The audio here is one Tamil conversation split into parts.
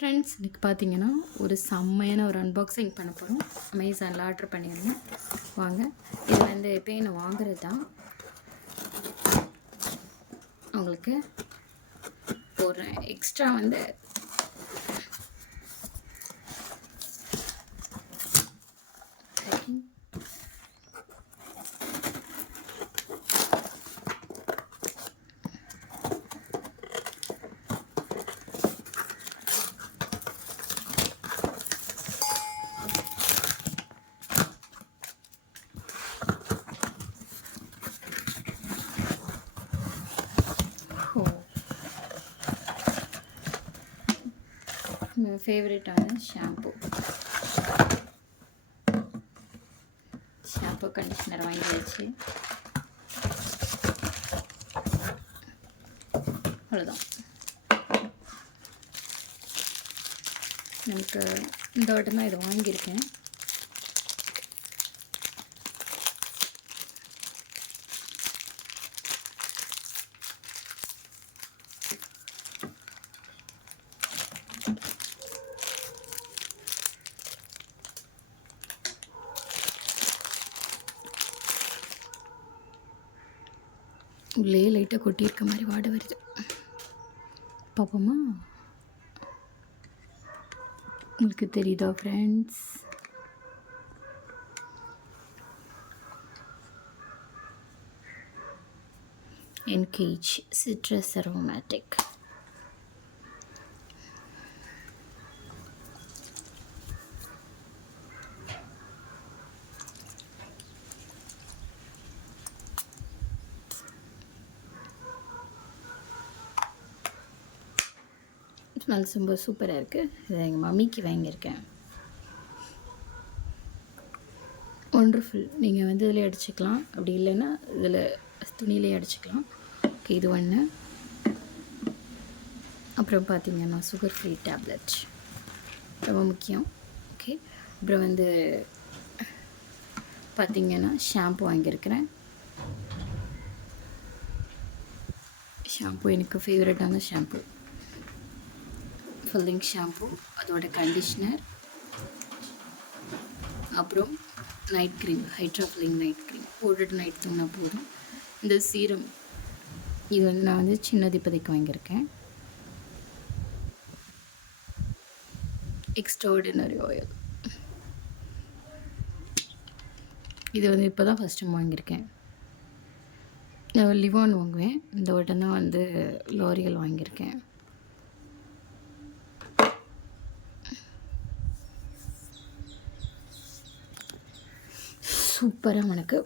ஃப்ரெண்ட்ஸ் இன்றைக்கி பார்த்தீங்கன்னா ஒரு செம்மையான ஒரு அன்பாக்சிங் பண்ண போகிறோம். அமேசானில் ஆர்டர் பண்ணியிருந்தேன். வாங்க, இது வந்து எப்பயும் நான் வாங்குறது தான். உங்களுக்கு போடுறேன். எக்ஸ்ட்ரா வந்து ஃபேவரட்டான ஷாம்பு கண்டிஷ்னர் வாங்கியாச்சு. அவ்வளோதான். நமக்கு இந்த வட்டம் தான் இதை வாங்கியிருக்கேன். உள்ளே லைட்டாக கொட்டியிருக்க மாதிரி வாட வருது. பார்ப்போமா? உங்களுக்கு தெரியுதா friends? Engage citrus aromatic. Smells ரொம்ப சூப்பராக இருக்குது. இதை எங்கள் மம்மிக்கு வாங்கியிருக்கேன். ஒண்டர்ஃபுல். நீங்கள் வந்து இதில் அடிச்சுக்கலாம், அப்படி இல்லைன்னா இதில் துணியிலே அடிச்சுக்கலாம். ஓகே, இது ஒன்று. அப்புறம் பார்த்திங்கன்னா சுகர் ஃப்ரீ டேப்லெட் ரொம்ப முக்கியம். ஓகே, அப்புறம் வந்து பார்த்திங்கன்னா ஷாம்பு வாங்கியிருக்கிறேன். ஷாம்பு எனக்கு ஃபேவரட்டான ஷாம்பு. ஃபில்லிங் ஷாம்பு, அதோட கண்டிஷ்னர், அப்புறம் night cream, hydra filling night cream போட்டுட்டு நைட் தூங்கினா போதும். இந்த சீரம் இது வந்து நான் வந்து சின்னது இப்போதைக்கு வாங்கியிருக்கேன். எக்ஸ்ட்ராஆர்டினரி ஆயில், இது வந்து இப்போ தான் ஃபஸ்ட் டைம் வாங்கியிருக்கேன். நான் லிவான் வாங்குவேன். இந்த வட்டம் தான் வந்து லாரியல் வாங்கியிருக்கேன். சூப்பராக உனக்கு.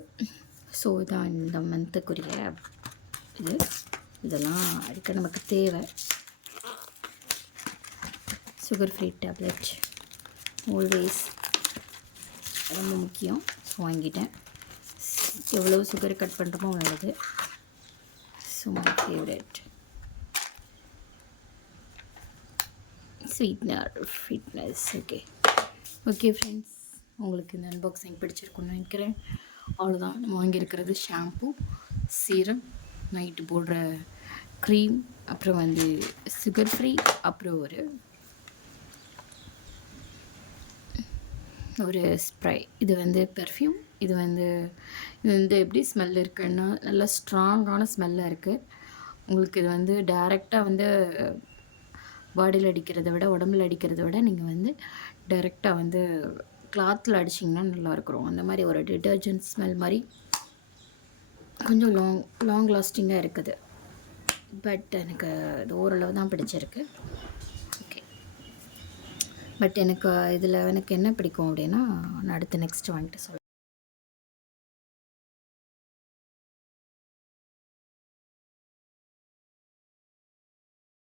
ஸோ இதான் இந்த மந்த்துக்குரிய இதெல்லாம் அடிக்க நமக்கு தேவை. சுகர் ஃப்ரீ டேப்லெட் ஆல்வேஸ் ரொம்ப முக்கியம். ஸோ வாங்கிட்டேன். எவ்வளோ சுகர் கட் பண்ணுறோமோ நல்லது. So my favourite. Sweetener fitness. Okay friends, உங்களுக்கு இந்த அன்பாக்சிங் பிடிச்சிருக்குன்னு நினைக்கிறேன். அவ்வளோதான். நம்ம வாங்கியிருக்கிறது ஷாம்பு, சீரம், நைட்டு போடுற க்ரீம், அப்புறம் வந்து சுகர் ஃப்ரீ, அப்புறம் ஒரு ஸ்ப்ரே. இது வந்து பெர்ஃப்யூம். இது வந்து எப்படி ஸ்மெல் இருக்குன்னா நல்லா ஸ்ட்ராங்கான ஸ்மெல்லாக இருக்குது. உங்களுக்கு இது வந்து டைரெக்டாக வந்து பாடியில் அடிக்கிறத விட, உடம்புல அடிக்கிறத விட நீங்கள் வந்து டைரெக்டாக வந்து கிளாத்தில் அடிச்சிங்கன்னா நல்லாயிருக்கும். அந்த மாதிரி ஒரு டிட்டர்ஜென்ட் ஸ்மெல் மாதிரி கொஞ்சம் லாங் லாஸ்டிங்காக இருக்குது. பட் எனக்கு இது ஓரளவு தான் பிடிச்சிருக்கு. ஓகே, பட் எனக்கு இதில் எனக்கு என்ன பிடிக்கும் அப்படின்னா நான் அடுத்து நெக்ஸ்ட்டு வாங்கிட்டு சொல்கிறேன்.